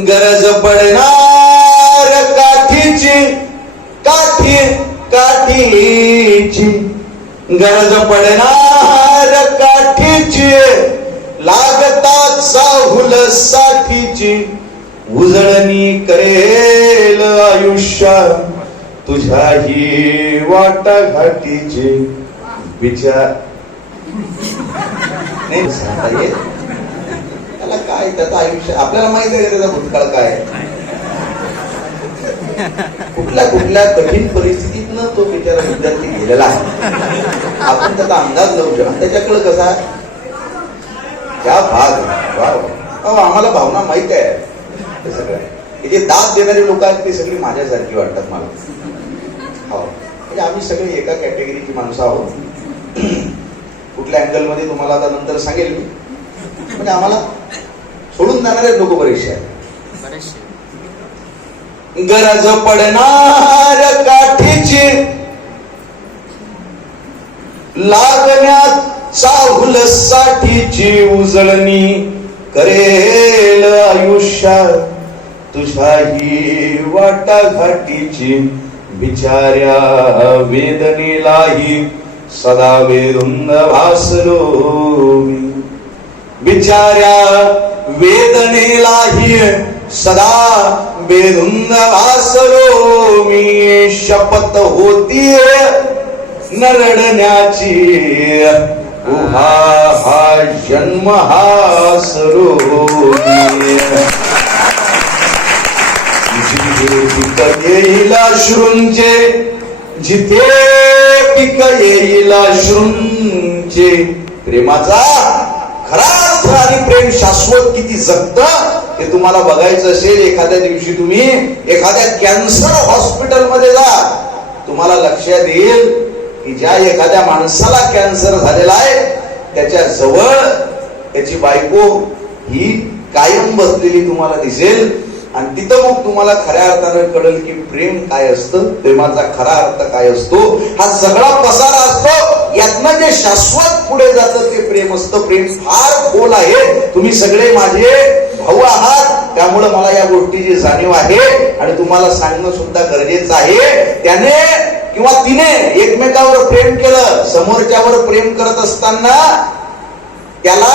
गरज पडणार काठीची काठीची. गरज पडणार काठीची. लागतात साहुल साठीची. उजळणी करेल आयुष्य तुझ्याही वाटाघाटीची. विचार नाही सांगता येत त्याला काय. त्याचं आयुष्य आपल्याला माहिती आहे त्याचा भूतकाळ काय. कुठल्या कुठल्या कठीण परिस्थितीतनं तो बिचारा विद्यार्थी गेलेला आहे. आपण त्याचा अंदाज लावू शकतो. त्याच्याकडे कसा त्या भाग आम्हाला भावना माहित आहे. ते सगळं हे जे दाद देणारे लोक आहेत ते सगळी माझ्यासारखी वाटतात मला. हो म्हणजे आम्ही सगळे एका कॅटेगरीची माणसं आहोत. कुठल्या अँगल मध्ये तुम्हाला आता नंतर सांगेल मी. म्हणजे आम्हाला सोडून जाणारे लोक बरेचसे आहेत. गरज पडणार काठीची लागण्यात चाहुल साठीची उजळणी करेल आयुष्यात तुझ्याही वाटाघाटीची बिचाऱ्या वेदनेलाही सदा वेदुंद भासलो मी. बिचाऱ्या वेदनेलाही सदा बेधुंद भासलो मी. शपथ होती न रडण्याची उहा हा जन्म हासलो मी. जिथे पिक येईल अश्रूंचे जिथे पिक येईल अश्रूंचे प्रेमाचा खरा अर्थ आणि प्रेम शाश्वत किती जगतं हे तुम्हाला बघायचं असेल. एखाद्या दिवशी तुम्ही एखाद्या कॅन्सर हॉस्पिटलमध्ये जा. तुम्हाला लक्षात येईल की ज्या एखाद्या माणसाला कॅन्सर झालेला आहे त्याच्या जवळ त्याची बायको ही कायम बसलेली तुम्हाला दिसेल. आणि तिथं मग तुम्हाला खऱ्या अर्थानं कळेल की प्रेम काय असतं, प्रेमाचा खरा अर्थ काय असतो. हा सगळा पसारा असतो. यातनं जे शाश्वत पुढे जातं ते प्रेम असतं. प्रेम फार खोल आहे. तुम्ही सगळे माझे भाऊ आहात त्यामुळे मला या गोष्टीची जाणीव आहे आणि तुम्हाला सांगणं सुद्धा गरजेचं आहे. त्याने किंवा तिने एकमेकावर प्रेम केलं. समोरच्यावर प्रेम करत असताना त्याला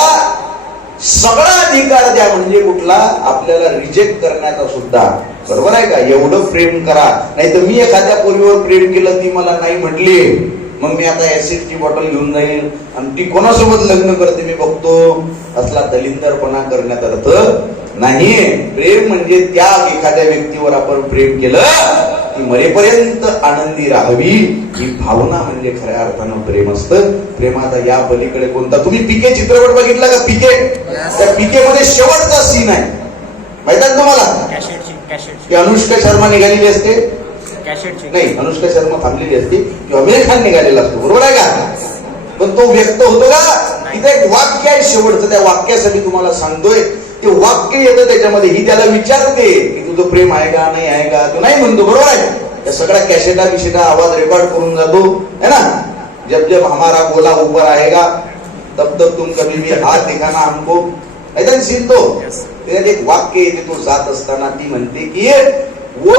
सगळा अधिकार द्या. म्हणजे कुठला आपल्याला रिजेक्ट करण्याचा सुद्धा. बरोबर आहे का. एवढं प्रेम करा. नाही तर मी एखाद्या पोरीवर प्रेम केलं ती मला नाही म्हटली मग मी आता ऍसिडची बॉटल घेऊन जाईल आणि ती कोणासोबत लग्न करते मी बघतो. असला दलिंदरपणा करण्यात अर्थ नाही. प्रेम म्हणजे त्याग. एखाद्या व्यक्तीवर आपण प्रेम केलं की मरेपर्यंत आनंदी राहावी ही भावना म्हणजे खऱ्या अर्थानं प्रेम असतं. प्रेमाचा या पलीकडे कोणता. तुम्ही पीके चित्रपट बघितला का. पीके त्या पीके मध्ये शेवटचा सीन आहे माहिती आहे तुम्हाला. की अनुष्का शर्मा निघालेली असते. नाही अनुष्का शर्मा थांबलेली असते किंवा आमिर खान निघालेला असतो. बरोबर आहे का. पण तो व्यक्त होतो का. तिथे एक वाक्य आहे शेवटचं. त्या वाक्यासाठी तुम्हाला सांगतोय. ते वाक्य येतं त्याच्यामध्ये. ही त्याला विचारते की तुझं प्रेम आहे का नाही आहे का. तो नाही म्हणतो. बरोबर आहे. त्या सगळ्या कॅसेटा बिशेटा आवाज रेकॉर्ड करून जातो है ना. जब जब हमारा गोला ऊपर आएगा तब तब तुम कभी भी हाथ दिखाना हमको. ऐसा सीन तो त्याच्यात एक वाक्य येते. तो जात असताना ती म्हणते की वो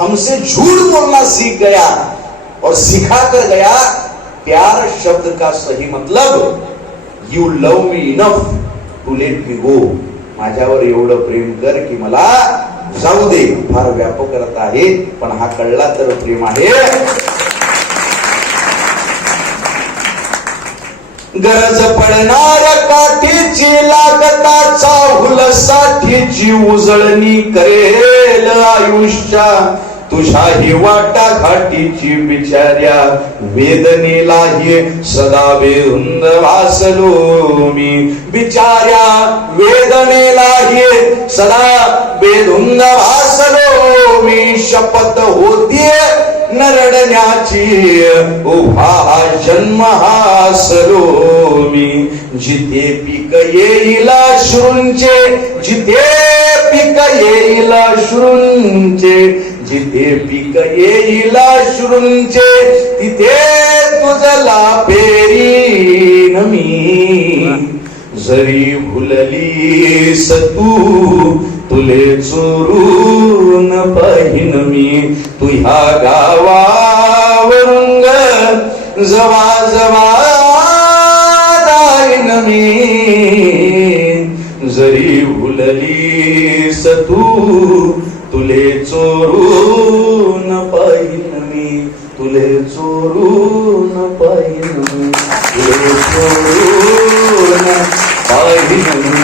हमसे झूठ बोलना सीख गया और सिखा कर गया प्यार शब्द का सही मतलब you love me enough to let me go. माझ्यावर एवढं प्रेम कर की मला जाऊ दे. फार व्यापक अर्थ आहे पण हा कळला तर प्रेम आहे. गरज पडणाऱ्या काठीची लागता चाहुलसाठीची उजळणी करेल आयुष्या तुझ्याही वाटाघाटीची बिचाऱ्या वेदनेलाही सदा बेधुंद भासलो मी. बिचाऱ्या वेदनेलाही सदा बेधुंद भासलो मी. शपथ होतीये न रडण्याची उभा जन्म हासलो मी. जिथे पीक येईल अश्रूंचे जिथे पीक येईल अश्रूंचे जिथे पीक येईल अश्रूंचे तिथे तुझला फेरीन मी. जरी भुललीस तू तुले चोरून पाहिन मी. तुझ्या गावावरुंग जवा जवा जाईन मी. जरी भुललीस तू तुले चोरून पाहिन मी. तुले चोरून पाहिन मी. तुले चोरून पाहिन मी.